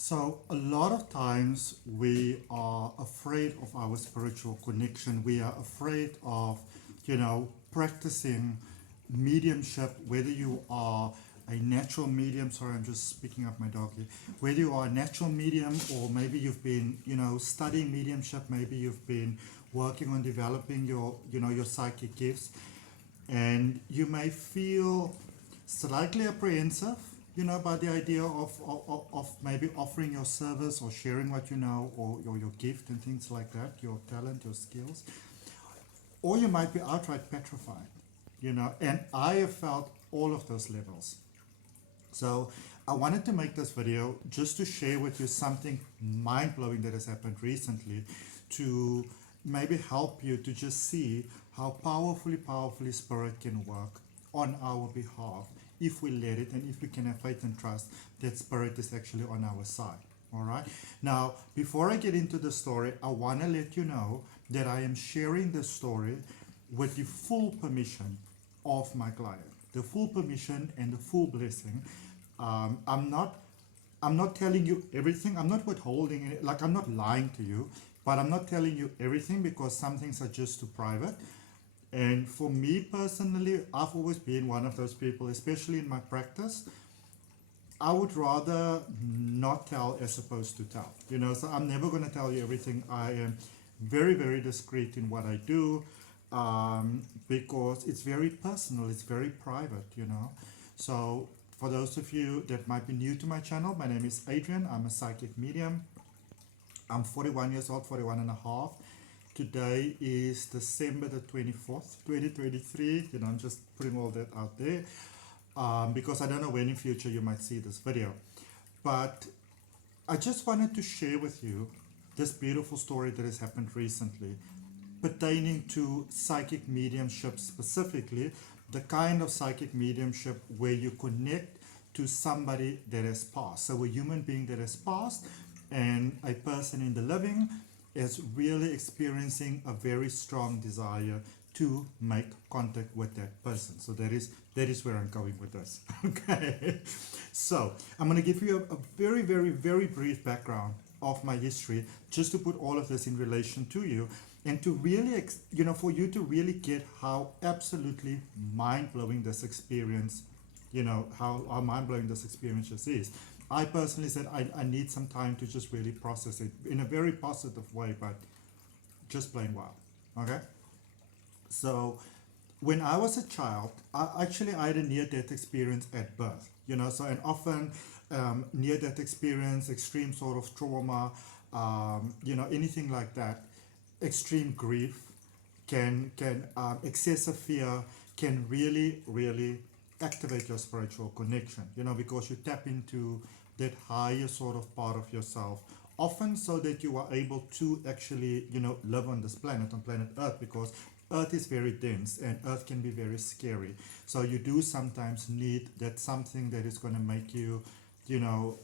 So a lot of times we are afraid of our spiritual connection. We are afraid of, practicing mediumship, whether you are a natural medium. Sorry, I'm just speaking up my dog here. Whether you are a natural medium or maybe you've been, studying mediumship, maybe you've been working on developing your psychic gifts, and you may feel slightly apprehensive, by the idea of maybe offering your service or sharing what you know, or your gift and things like that, your talent, your skills. Or you might be outright petrified, and I have felt all of those levels. So I wanted to make this video just to share with you something mind-blowing that has happened recently, to maybe help you to just see how powerfully Spirit can work on our behalf if we let it, and if we can have faith and trust that Spirit is actually on our side. All right. Now, before I get into the story, I want to let you know that I am sharing this story with the full permission of my client, the full permission and the full blessing. I'm not telling you everything. I'm not withholding it. Like, I'm not lying to you, but I'm not telling you everything because some things are just too private. And for me personally, I've always been one of those people, especially in my practice. I would rather not tell as opposed to tell. So I'm never going to tell you everything. I am very discreet in what I do, because it's very personal, it's very private. So for those of you that might be new to my channel, my name is Adrian. I'm a psychic medium. I'm 41 years old, 41 and a half. Today is December the 24th, 2023. I'm just putting all that out there, because I don't know when in future you might see this video. But I just wanted to share with you this beautiful story that has happened recently pertaining to psychic mediumship, specifically the kind of psychic mediumship where you connect to somebody that has passed. So a human being that has passed, and a person in the living is really experiencing a very strong desire to make contact with that person. So that is where I'm going with this. Okay, so I'm going to give you a very brief background of my history, just to put all of this in relation to you, and to really for you to really get how absolutely mind-blowing this experience, how mind-blowing this experience just is. I personally said I need some time to just really process it in a very positive way, but just plain wild. Okay, so when I was a child, I had a near-death experience at birth. So, and often near-death experience, extreme sort of trauma, anything like that, extreme grief, can excessive fear can really activate your spiritual connection, because you tap into that higher sort of part of yourself, often so that you are able to actually, live on this planet, on planet Earth, because Earth is very dense and Earth can be very scary. So you do sometimes need that something that is going to make you,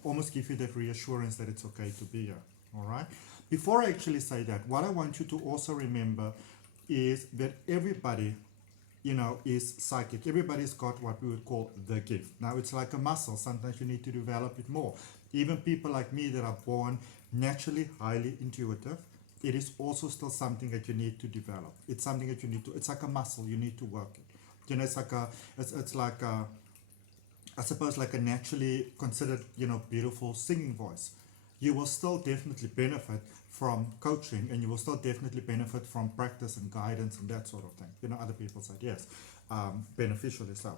almost give you that reassurance that it's okay to be here. All right. Before I actually say that, what I want you to also remember is that everybody, is psychic. Everybody's got what we would call the gift. Now, it's like a muscle. Sometimes you need to develop it more. Even people like me that are born naturally highly intuitive, it is also still something that you need to develop. It's something that you need to, it's like a muscle, you need to work it. It's like I suppose like a naturally considered, beautiful singing voice. You will still definitely benefit from coaching, and you will still definitely benefit from practice and guidance and that sort of thing. Other people's ideas, beneficially so.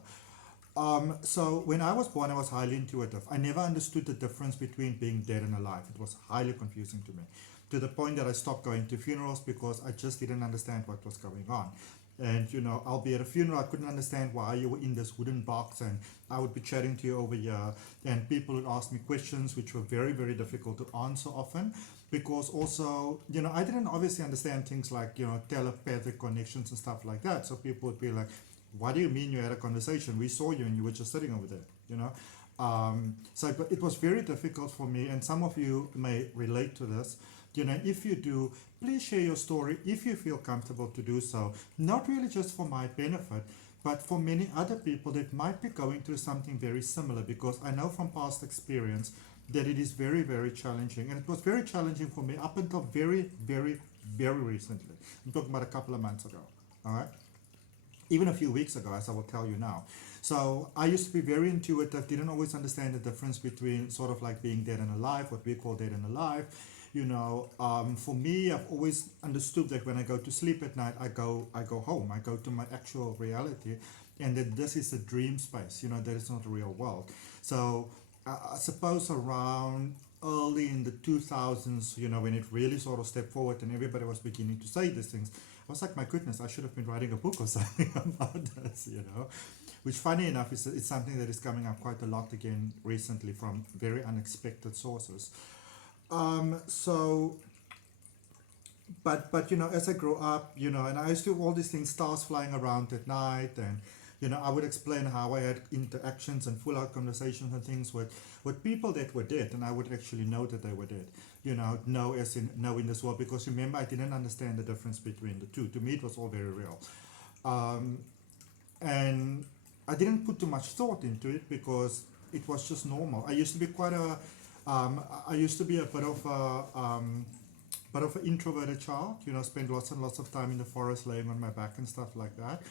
So when I was born, I was highly intuitive. I never understood the difference between being dead and alive. It was highly confusing to me, to the point that I stopped going to funerals because I just didn't understand what was going on. And I'll be at a funeral, I couldn't understand why you were in this wooden box, and I would be chatting to you over here, and people would ask me questions which were very difficult to answer often, because also, I didn't obviously understand things like, telepathic connections and stuff like that. So people would be like, what do you mean you had a conversation? We saw you and you were just sitting over there, So it was very difficult for me, and some of you may relate to this. If you do, please share your story if you feel comfortable to do so. Not really just for my benefit, but for many other people that might be going through something very similar, because I know from past experience that it is very, very challenging. And it was very challenging for me up until very, very, very recently. I'm talking about a couple of months ago. All right? Even a few weeks ago, as I will tell you now. So I used to be very intuitive, didn't always understand the difference between sort of like being dead and alive, what we call dead and alive. You know, for me, I've always understood that when I go to sleep at night, I go home, I go to my actual reality, and that this is a dream space, you know, that is not a real world. So I suppose around early in the 2000s, you know, when it really sort of stepped forward and everybody was beginning to say these things, I was like, my goodness, I should have been writing a book or something about this, you know. Which, funny enough, is it's something that is coming up quite a lot again recently from very unexpected sources. So, but you know, as I grow up, you know, and I used to do all these things, stars flying around at night, and you know, I would explain how I had interactions and full-out conversations and things with people that were dead, and I would actually know that they were dead. You know as in know in this world, because remember, I didn't understand the difference between the two. To me, it was all very real, and I didn't put too much thought into it because it was just normal. I used to be quite a, I used to be a bit of an introverted child. You know, spend lots and lots of time in the forest, laying on my back and stuff like that.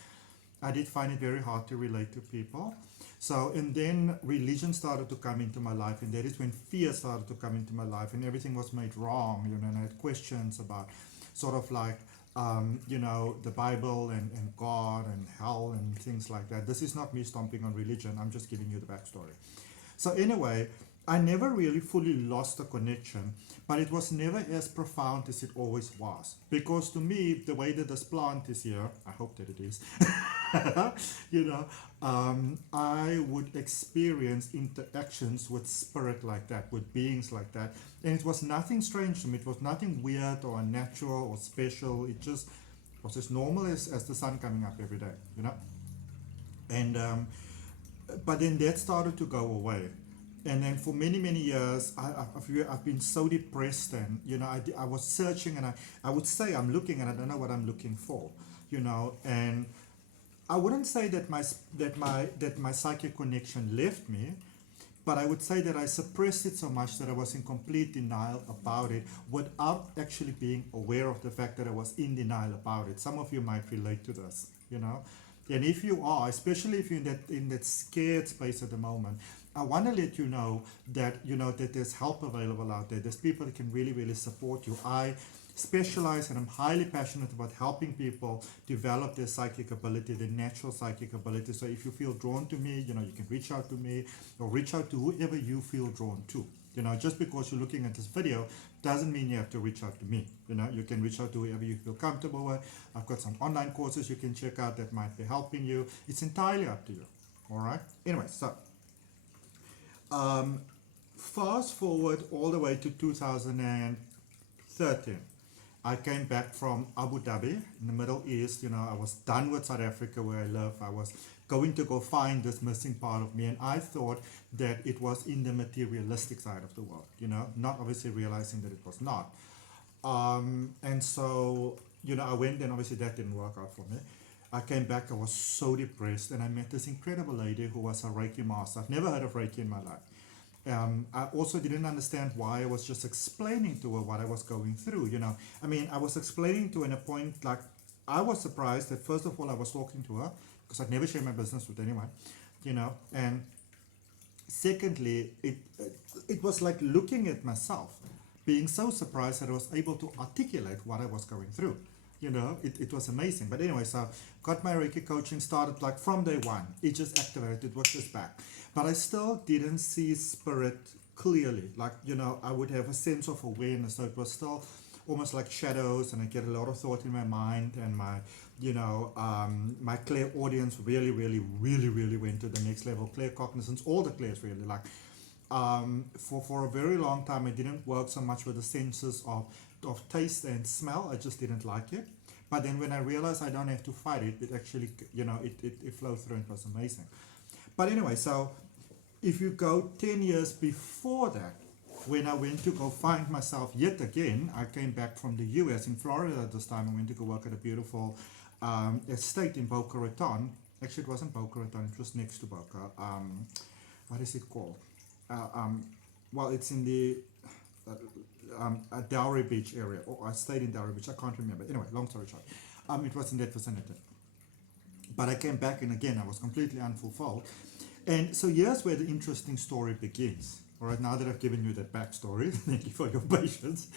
I did find it very hard to relate to people. So, and then religion started to come into my life, and that is when fear started to come into my life, and everything was made wrong, you know, and I had questions about sort of like, you know, the Bible and God and hell and things like that. This is not me stomping on religion, I'm just giving you the backstory. So anyway, I never really fully lost the connection, but it was never as profound as it always was. Because to me, the way that this plant is here, I hope that it is, you know, I would experience interactions with spirit like that, with beings like that. And it was nothing strange to me. It was nothing weird or unnatural or special. It just was as normal as the sun coming up every day, you know. And but then that started to go away. And then for many, many years, I've been so depressed, and you know, I was searching, and I would say I'm looking, and I don't know what I'm looking for, you know. And I wouldn't say that my psychic connection left me, but I would say that I suppressed it so much that I was in complete denial about it, without actually being aware of the fact that I was in denial about it. Some of you might relate to this, you know. And if you are, especially if you're in that scared space at the moment, I want to let you know that, you know, that there's help available out there. There's people that can really, really support you. I specialize, and I'm highly passionate about helping people develop their psychic ability, their natural psychic ability. So if you feel drawn to me, you know, you can reach out to me, or reach out to whoever you feel drawn to. You know, just because you're looking at this video doesn't mean you have to reach out to me. You know, you can reach out to whoever you feel comfortable with. I've got some online courses you can check out that might be helping you. It's entirely up to you. All right. Anyway, so fast forward all the way to 2013. I came back from Abu Dhabi in the Middle East. You know, I was done with South Africa where I live. I was going to go find this missing part of me, and I thought that it was in the materialistic side of the world, you know, not obviously realizing that it was not. And so, you know, I went, and obviously that didn't work out for me. I came back, I was so depressed, and I met this incredible lady who was a Reiki master. I've never heard of Reiki in my life. I also didn't understand why. I was just explaining to her what I was going through, you know. I mean, I was explaining to her in a point, like, I was surprised that first of all I was talking to her, because I'd never share my business with anyone, you know. And secondly, it was like looking at myself, being so surprised that I was able to articulate what I was going through. You know, it was amazing. But anyway, so got my Reiki coaching started like from day one. It just activated, it was just back. But I still didn't see spirit clearly. Like, you know, I would have a sense of awareness. So it was still almost like shadows, and I get a lot of thought in my mind, and my, you know, my clairaudience really went to the next level. Claircognizance, all the clairs really, like, for a very long time I didn't work so much with the senses of taste and smell. I just didn't like it. But then when I realized I don't have to fight it, it actually, you know, it flowed through, and it was amazing. But anyway, so if you go 10 years before that, when I went to go find myself yet again, I came back from the US in Florida at this time. I went to go work at a beautiful estate in Boca Raton. Actually, it wasn't Boca Raton, it was next to Boca. What is it called? well, it's in the Dowry Beach area, or I stayed in Dowry Beach, I can't remember. Anyway, long story short, it was in that vicinity. But I came back, and again, I was completely unfulfilled. And so here's where the interesting story begins. All right, now that I've given you that backstory, thank you for your patience.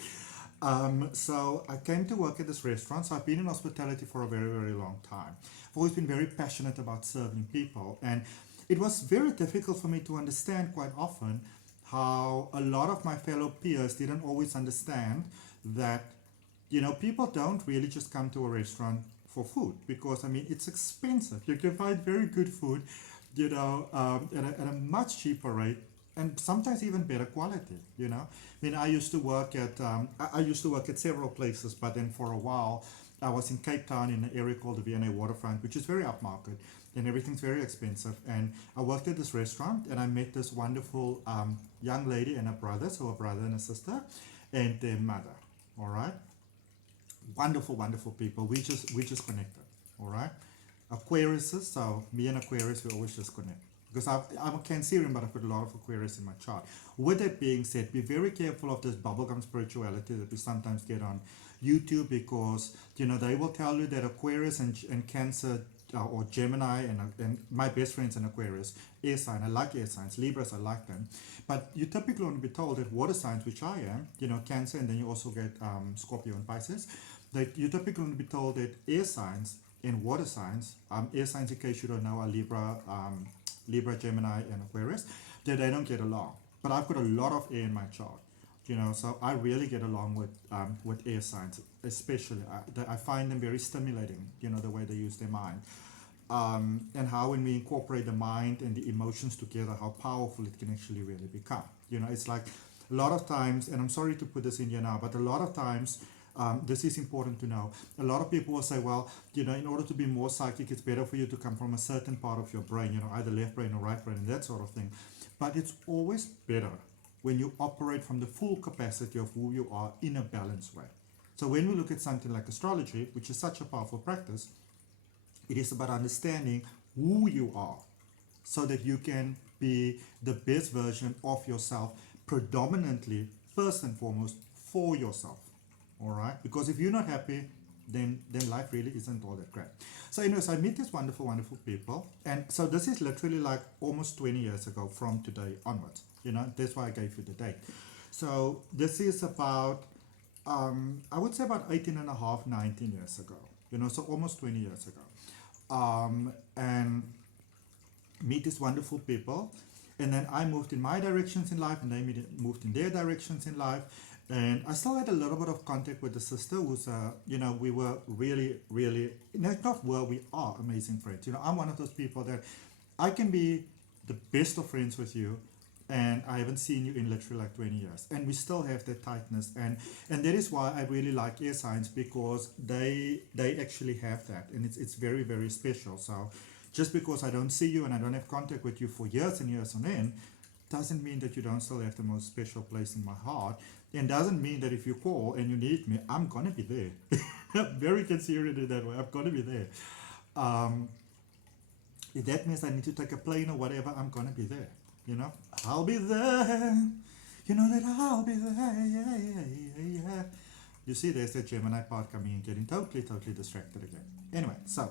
So I came to work at this restaurant. So I've been in hospitality for a very, very long time. I've always been very passionate about serving people. And it was very difficult for me to understand quite often how a lot of my fellow peers didn't always understand that, people don't really just come to a restaurant for food, because, I mean, it's expensive. You can find very good food, at a much cheaper rate, and sometimes even better quality. I mean, I used to work at several places, but then for a while I was in Cape Town in an area called the V&A Waterfront, which is very upmarket, and everything's very expensive. And I worked at this restaurant, and I met this wonderful young lady and a brother, so a brother and a sister, and their mother. All right, wonderful, wonderful people. We just connected. All right, Aquariuses. So me and Aquarius, we always just connect. Because I'm a Cancerian, but I've got a lot of Aquarius in my chart. With that being said, be very careful of this bubblegum spirituality that we sometimes get on YouTube, because they will tell you that Aquarius and Cancer or Gemini, and my best friends in Aquarius, air sign. I like air signs. Libras, I like them. But you typically want to be told that water signs, which I am, Cancer, and then you also get Scorpio and Pisces, that you typically want to be told that air signs and water signs, air signs, in case you don't know, are Libra, Gemini, and Aquarius, that they don't get along. But I've got a lot of air in my chart, so I really get along with air signs, especially. I find them very stimulating, the way they use their mind. And how when we incorporate the mind and the emotions together, how powerful it can actually really become. It's like a lot of times, and I'm sorry to put this in here now, but a lot of times, this is important to know. A lot of people will say, well, in order to be more psychic, it's better for you to come from a certain part of your brain, either left brain or right brain, and that sort of thing. But it's always better when you operate from the full capacity of who you are in a balanced way. So when we look at something like astrology, which is such a powerful practice, it is about understanding who you are so that you can be the best version of yourself, predominantly, first and foremost, for yourself. All right, because if you're not happy, then life really isn't all that great. So anyways, I meet these wonderful, wonderful people, and so this is literally like almost 20 years ago from today onwards. That's why I gave you the date. So this is about, I would say about 18 and a half, 19 years ago. So almost 20 years ago, and meet these wonderful people, and then I moved in my directions in life, and they moved in their directions in life. And I still had a little bit of contact with the sister who's, we were really, really, not were, we are amazing friends. I'm one of those people that I can be the best of friends with you, and I haven't seen you in literally like 20 years. And we still have that tightness. And that is why I really like air signs, because they actually have that. And it's very, very special. So just because I don't see you and I don't have contact with you for years and years on end, doesn't mean that you don't still have the most special place in my heart, and doesn't mean that if you call and you need me, I'm gonna be there. Very considerate that way. I'm gonna be there. If that means I need to take a plane or whatever, I'm gonna be there. I'll be there. That I'll be there. Yeah. You see, there's that Gemini part coming in, getting totally distracted again. Anyway, so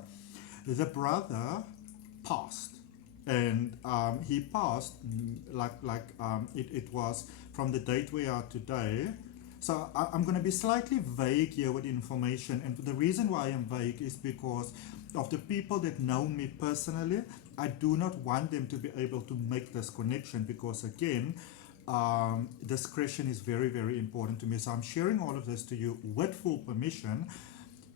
the brother passed. And he passed it was from the date we are today. So I'm going to be slightly vague here with information, and the reason why I am vague is because of the people that know me personally. I do not want them to be able to make this connection, because again, discretion is very, very important to me. So I'm sharing all of this to you with full permission,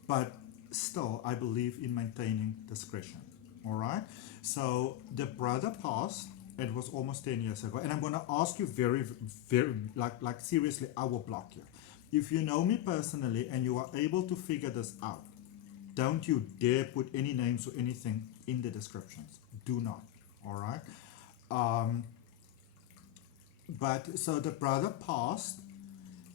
but still I believe in maintaining discretion. All right, so the brother passed. It was almost 10 years ago, and I'm going to ask you very, very, like seriously, I will block you. If you know me personally and you are able to figure this out, don't you dare put any names or anything in the descriptions. Do not. All right. But so the brother passed,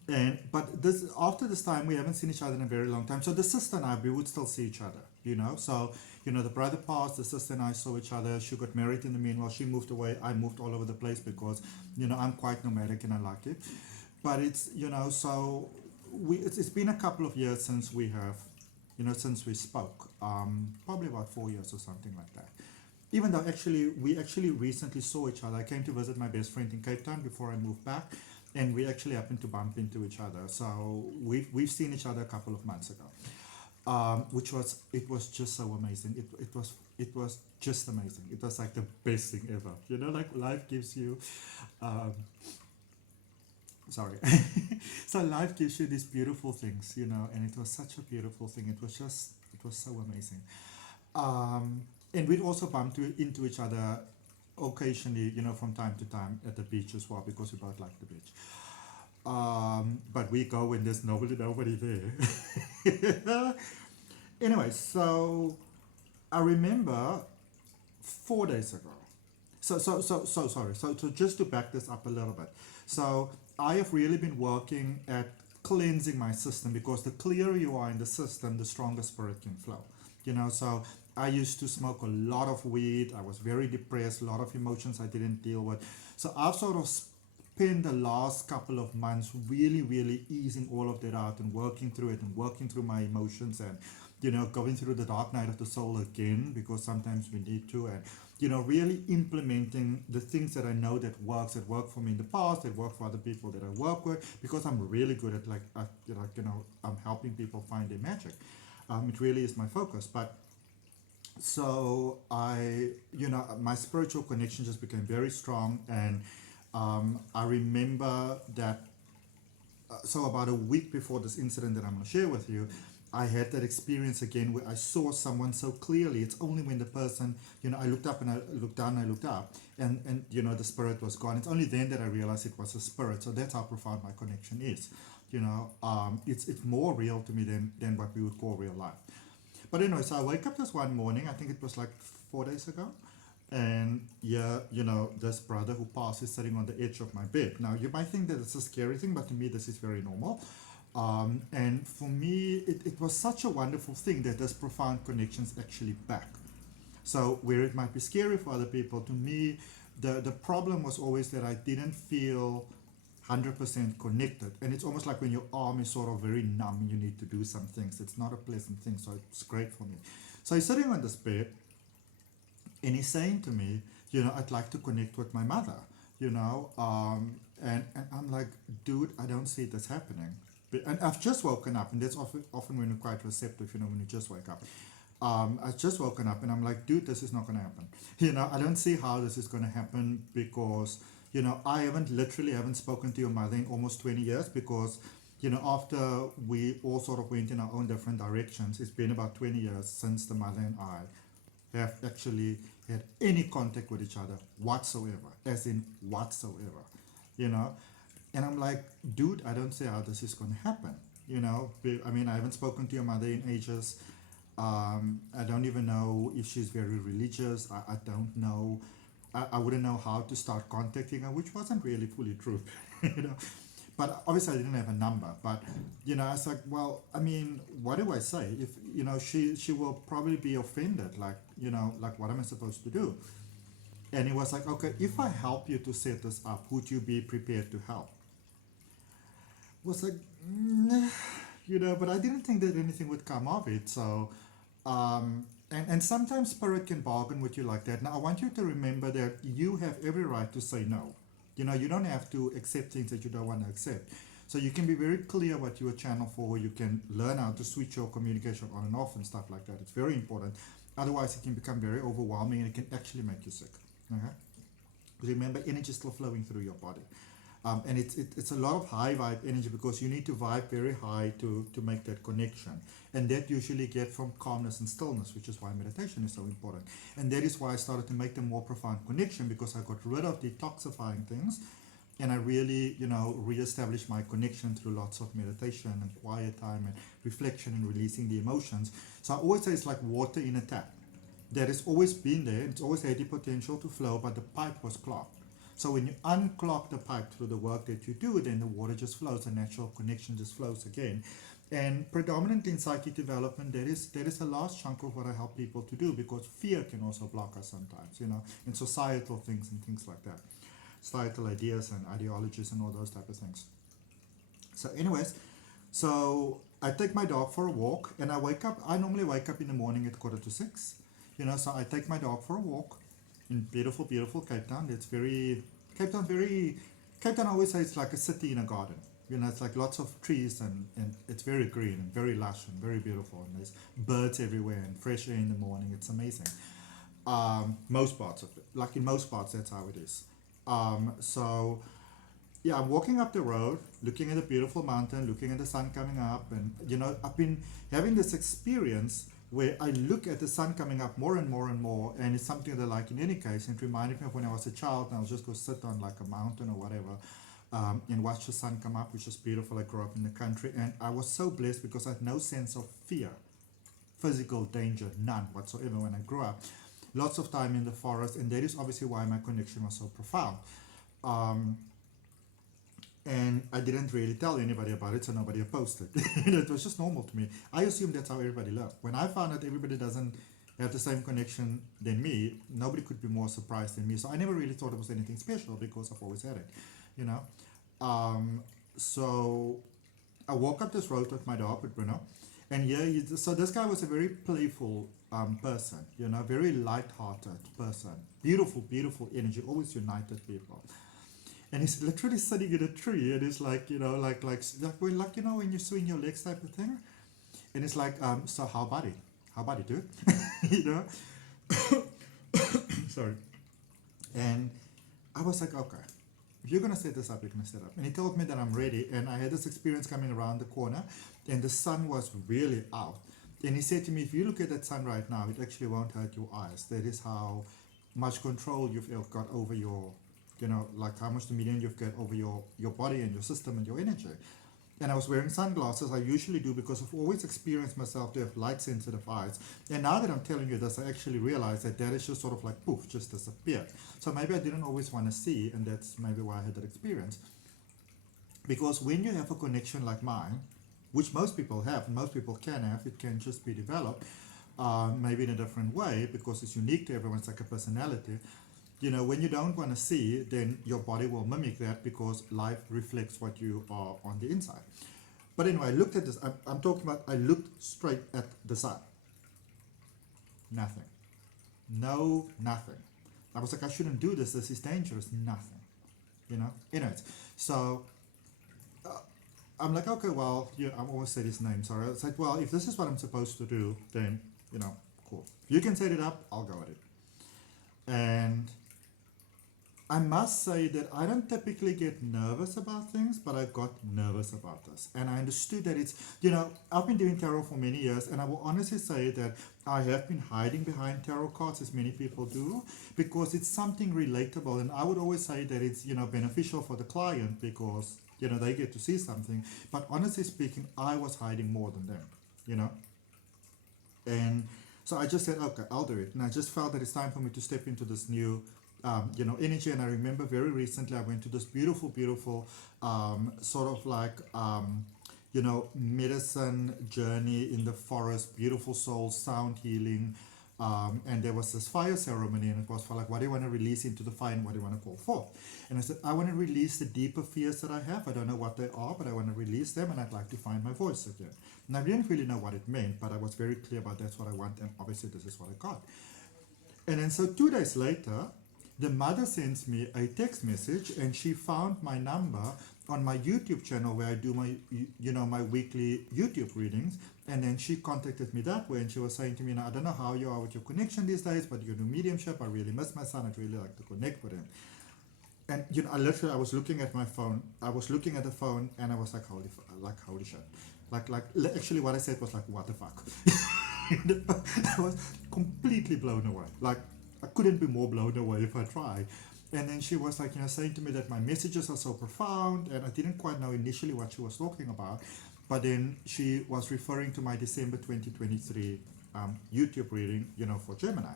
And but this after this time we haven't seen each other in a very long time. So the sister and I, we would still see each other, you know. So you know, the brother passed, the sister and I saw each other. She got married in the meanwhile. She moved away. I moved all over the place because you know I'm quite nomadic and I like it. But it's you know, so it's been a couple of years since we have, you know, since we spoke. Probably about 4 years or something like that. Even though actually we actually recently saw each other. I came to visit my best friend in Cape Town before I moved back, and we actually happened to bump into each other. So we've seen each other a couple of months ago, which was it was just so amazing. It was just amazing. It was like the best thing ever. You know, like life gives you. Sorry. So life gives you these beautiful things, you know, and it was such a beautiful thing. It was so amazing. And we'd also bump into each other occasionally, you know, from time to time at the beach as well, because we both like the beach. But we go when there's nobody there. Anyway, so I remember 4 days ago. So sorry. So just to back this up a little bit. So I have really been working at cleansing my system, because the clearer you are in the system, the stronger spirit can flow. You know, so I used to smoke a lot of weed. I was very depressed, a lot of emotions I didn't deal with. So I've sort of spent the last couple of months really easing all of that out and working through it and working through my emotions, and you know, going through the dark night of the soul again, because sometimes we need to, and you know, really implementing the things that I know that worked for me in the past, that work for other people that I work with, because I'm really good at I'm helping people find their magic. It really is my focus. But so my spiritual connection just became very strong, and I remember that. So about a week before this incident that I'm going to share with you, I had that experience again where I saw someone so clearly. It's only when the person, you know, I looked up and I looked down and I looked up, and you know, the spirit was gone. It's only then that I realized it was a spirit. So that's how profound my connection is. You know, it's more real to me than what we would call real life. But anyway, so I wake up this one morning, I think it was like 4 days ago, and yeah, you know, this brother who passed is sitting on the edge of my bed. Now, you might think that it's a scary thing, but to me, this is very normal. And for me, it was such a wonderful thing that this profound connection is actually back. So where it might be scary for other people, to me, the problem was always that I didn't feel 100% connected. And it's almost like when your arm is sort of very numb and you need to do some things. It's not a pleasant thing, so it's great for me. So he's sitting on this bed, and he's saying to me, you know, I'd like to connect with my mother, you know, and I'm like, dude, I don't see this happening. And I've just woken up, and that's often when you're quite receptive, you know, when you just wake up. I've just woken up, and I'm like, dude, this is not going to happen. You know, I don't see how this is going to happen, because, you know, I haven't spoken to your mother in almost 20 years, because, you know, after we all sort of went in our own different directions, it's been about 20 years since the mother and I have actually had any contact with each other whatsoever, as in whatsoever, you know. And I'm like, dude, I don't see how this is going to happen, you know. I mean, I haven't spoken to your mother in ages. I don't even know if she's very religious. I don't know. I wouldn't know how to start contacting her, which wasn't really fully true, you know. But obviously I didn't have a number. But, you know, I was like, well, I mean, what do I say? If, you know, she will probably be offended, like, you know, like, what am I supposed to do? And he was like, okay, if I help you to set this up, would you be prepared to help? Was like, you know, but I didn't think that anything would come of it. So, and sometimes spirit can bargain with you like that. Now, I want you to remember that you have every right to say no. You know, you don't have to accept things that you don't want to accept. So you can be very clear what you're a channel for. You can learn how to switch your communication on and off and stuff like that. It's very important. Otherwise, it can become very overwhelming, and it can actually make you sick. Okay? Remember, energy is still flowing through your body. And it's a lot of high vibe energy, because you need to vibe very high to make that connection. And that usually get from calmness and stillness, which is why meditation is so important. And that is why I started to make the more profound connection, because I got rid of detoxifying things, and I really, you know, reestablished my connection through lots of meditation and quiet time and reflection and releasing the emotions. So I always say it's like water in a tap. That has always been there. It's always had the potential to flow, but the pipe was clogged. So when you unclog the pipe through the work that you do, then the water just flows, the natural connection just flows again. And predominantly in psychic development, that is a large chunk of what I help people to do, because fear can also block us sometimes, in societal things and things like that. Societal ideas and ideologies and all those type of things. So anyways, so I take my dog for a walk, and I normally wake up in the morning at 5:45, so I take my dog for a walk in beautiful, beautiful Cape Town. Cape Town, I always say it's like a city in a garden. It's like lots of trees, and it's very green and very lush and very beautiful, and there's birds everywhere and fresh air in the morning. It's amazing. Most parts of it, like in most parts, that's how it is. So yeah, I'm walking up the road, looking at a beautiful mountain, looking at the sun coming up, and I've been having this experience where I look at the sun coming up more and more and more, and it's something that, like, in any case, it reminded me of when I was a child, and I'll just go sit on like a mountain or whatever, and watch the sun come up, which is beautiful. I grew up in the country, and I was so blessed because I had no sense of fear, physical danger, none whatsoever when I grew up. Lots of time in the forest, and that is obviously why my connection was so profound. And I didn't really tell anybody about it, so nobody opposed it. It was just normal to me. I assumed that's how everybody lived. When I found out everybody doesn't have the same connection than me, nobody could be more surprised than me. So I never really thought it was anything special, because I've always had it, So I walk up this road with my dog, with Bruno, and so this guy was a very playful person, very light-hearted person, beautiful, beautiful energy, always united people. And he's literally sitting in a tree, and it's like, when you swing your legs type of thing, and it's like, so how about it, dude? Sorry. And I was like, okay, if you're gonna set this up, you're gonna set up. And he told me that I'm ready, and I had this experience coming around the corner, and the sun was really out. And he said to me, if you look at that sun right now, it actually won't hurt your eyes. That is how much control you've got over your, like how much dominion you've got over your body and your system and your energy. And I was wearing sunglasses. I usually do, because I've always experienced myself to have light sensitive eyes. And now that I'm telling you this, I actually realize that is just sort of like poof, just disappeared. So maybe I didn't always want to see, and that's maybe why I had that experience. Because when you have a connection like mine, which most people have, and most people can have, it can just be developed, maybe in a different way, because it's unique to everyone. It's like a personality. When you don't want to see, then your body will mimic that, because life reflects what you are on the inside. But anyway, I looked at this. I'm talking about, I looked straight at the sun. Nothing. No, nothing. I was like, I shouldn't do this. This is dangerous. Nothing. Anyways, so I'm like, okay, well, I always say his name. Sorry. It's like, well, if this is what I'm supposed to do, then, cool. If you can set it up, I'll go with it. And I must say that I don't typically get nervous about things, but I got nervous about this. And I understood that it's, I've been doing tarot for many years, and I will honestly say that I have been hiding behind tarot cards, as many people do, because it's something relatable. And I would always say that it's, beneficial for the client, because, they get to see something. But honestly speaking, I was hiding more than them, And so I just said, okay, I'll do it. And I just felt that it's time for me to step into this new energy. And I remember very recently I went to this beautiful, beautiful sort of like, medicine journey in the forest, beautiful soul, sound healing. And there was this fire ceremony, and it was for like, what do you want to release into the fire and what do you want to call forth? And I said, I want to release the deeper fears that I have. I don't know what they are, but I want to release them, and I'd like to find my voice again. And I didn't really know what it meant, but I was very clear about that's what I want, and obviously this is what I got. And then so 2 days later, the mother sends me a text message, and she found my number on my YouTube channel where I do my, my weekly YouTube readings. And then she contacted me that way, and she was saying to me, I don't know how you are with your connection these days, but you do mediumship. I really miss my son. I'd really like to connect with him. And I was looking at my phone. I was looking at the phone, and I was like, holy shit. Actually what I said was like, what the fuck? I was completely blown away. Like, I couldn't be more blown away if I tried. And then she was like, saying to me that my messages are so profound, and I didn't quite know initially what she was talking about. But then she was referring to my December 2023 YouTube reading, for Gemini.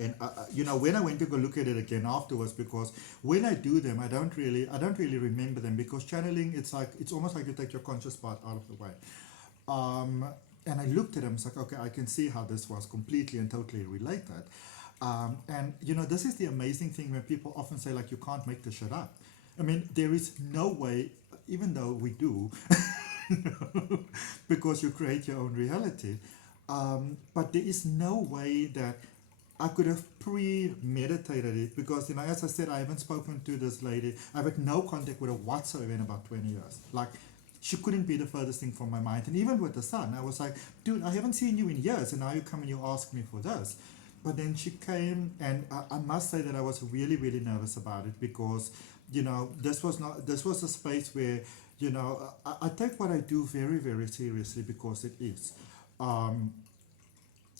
And you know, when I went to go look at it again afterwards, because when I do them, I don't really remember them, because channeling, it's almost like you take your conscious part out of the way. And I looked at them, it's like, okay, I can see how this was completely and totally related. And you know, this is the amazing thing when people often say, like, you can't make this shit up. I mean, there is no way, even though we do, because you create your own reality. But there is no way that I could have premeditated it, because, you know, as I said, I haven't spoken to this lady. I've had no contact with her whatsoever in about 20 years. Like, she couldn't be the furthest thing from my mind. And even with the son, I was like, dude, I haven't seen you in years, and now you come and you ask me for this. But then she came, and I must say that I was really, really nervous about it, because, you know, this was a space where, you know, I take what I do very, very seriously, because it is.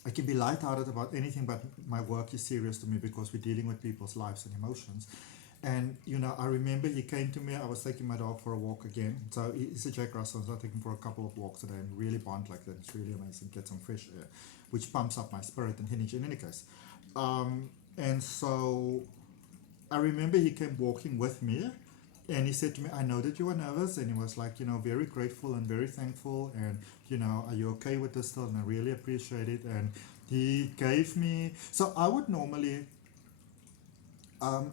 I can be lighthearted about anything, but my work is serious to me, because we're dealing with people's lives and emotions. And, you know, I remember he came to me, I was taking my dog for a walk again. So he's a Jack Russell, so I take him for a couple of walks a day and really bond like that. It's really amazing, get some fresh air, which pumps up my spirit and energy in any case. And so I remember he came walking with me, and he said to me, I know that you were nervous, and he was like, you know, very grateful and very thankful, and, you know, are you okay with this still? And I really appreciate it. And he gave me, so I would normally,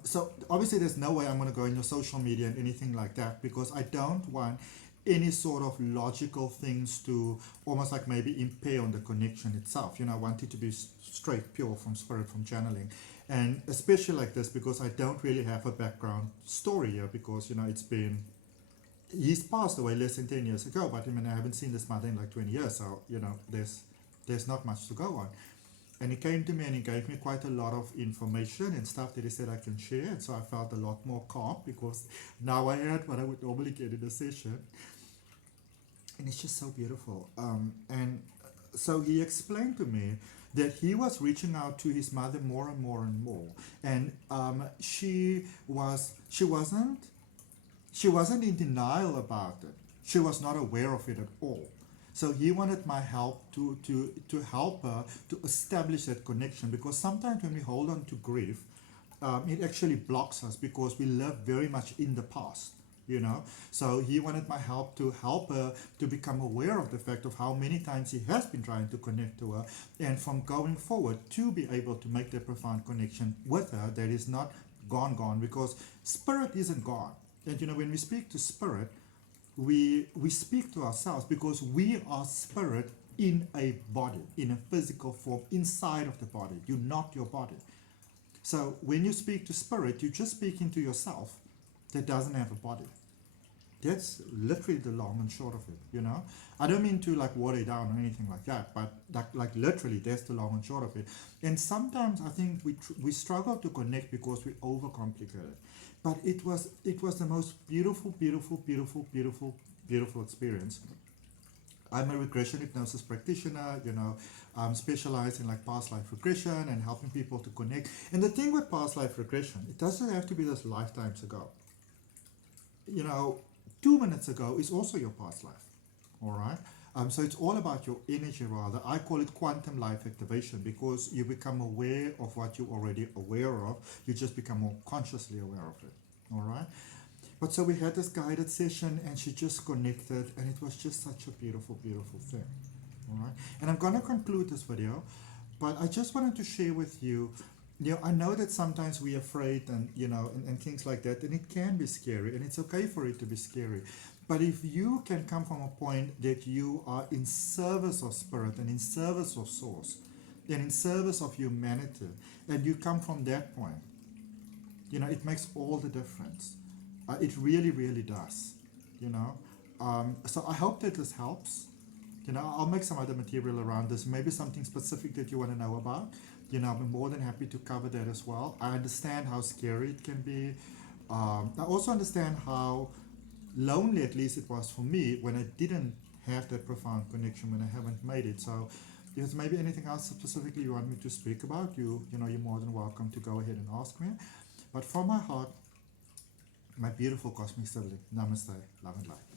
so obviously there's no way I'm going to go in your social media and anything like that, because I don't want any sort of logical things to almost like maybe impair on the connection itself. You know, I want it to be straight, pure from spirit, from channeling. And especially like this, because I don't really have a background story here, because, you know, he's passed away less than 10 years ago, but I mean, I haven't seen this mother in like 20 years, so, you know, there's not much to go on. And he came to me and he gave me quite a lot of information and stuff that he said I can share, and so I felt a lot more calm, because now I had what I would normally get in a session. And it's just so beautiful. And so he explained to me that he was reaching out to his mother more and more and more, and she wasn't in denial about it. She was not aware of it at all. So he wanted my help to help her to establish that connection, because sometimes when we hold on to grief, it actually blocks us, because we live very much in the past. You know, so he wanted my help to help her to become aware of the fact of how many times he has been trying to connect to her, and from going forward to be able to make that profound connection with her that is not gone, because spirit isn't gone. And you know, when we speak to spirit, we speak to ourselves, because we are spirit in a body, in a physical form, inside of the body. You're not your body. So when you speak to spirit, you're just speaking to yourself that doesn't have a body. That's literally the long and short of it, you know. I don't mean to like water it down or anything like that, but like literally that's the long and short of it. And sometimes I think we struggle to connect because we overcomplicate it. But it was the most beautiful experience. I'm a regression hypnosis practitioner, you know. I'm specialized in like past life regression and helping people to connect. And the thing with past life regression, it doesn't have to be this lifetimes ago. You know, 2 minutes ago is also your past life. All right. So it's all about your energy, rather. I call it quantum life activation, because you become aware of what you're already aware of. You just become more consciously aware of it. All right. But so we had this guided session, and she just connected, and it was just such a beautiful thing. All right. And I'm going to conclude this video, but I just wanted to share with you, you know, I know that sometimes we're afraid, and you know, and things like that, and it can be scary, and it's okay for it to be scary. But if you can come from a point that you are in service of spirit and in service of source and in service of humanity, and you come from that point, you know, it makes all the difference. It really does, you know. So I hope that this helps. You know, I'll make some other material around this, maybe something specific that you want to know about. You know, I'm more than happy to cover that as well. I understand how scary it can be. I also understand how lonely, at least it was for me, when I didn't have that profound connection, when I haven't made it. So if there's maybe anything else specifically you want me to speak about, you know, you're more than welcome to go ahead and ask me. But from my heart, my beautiful cosmic sibling, namaste, love and light.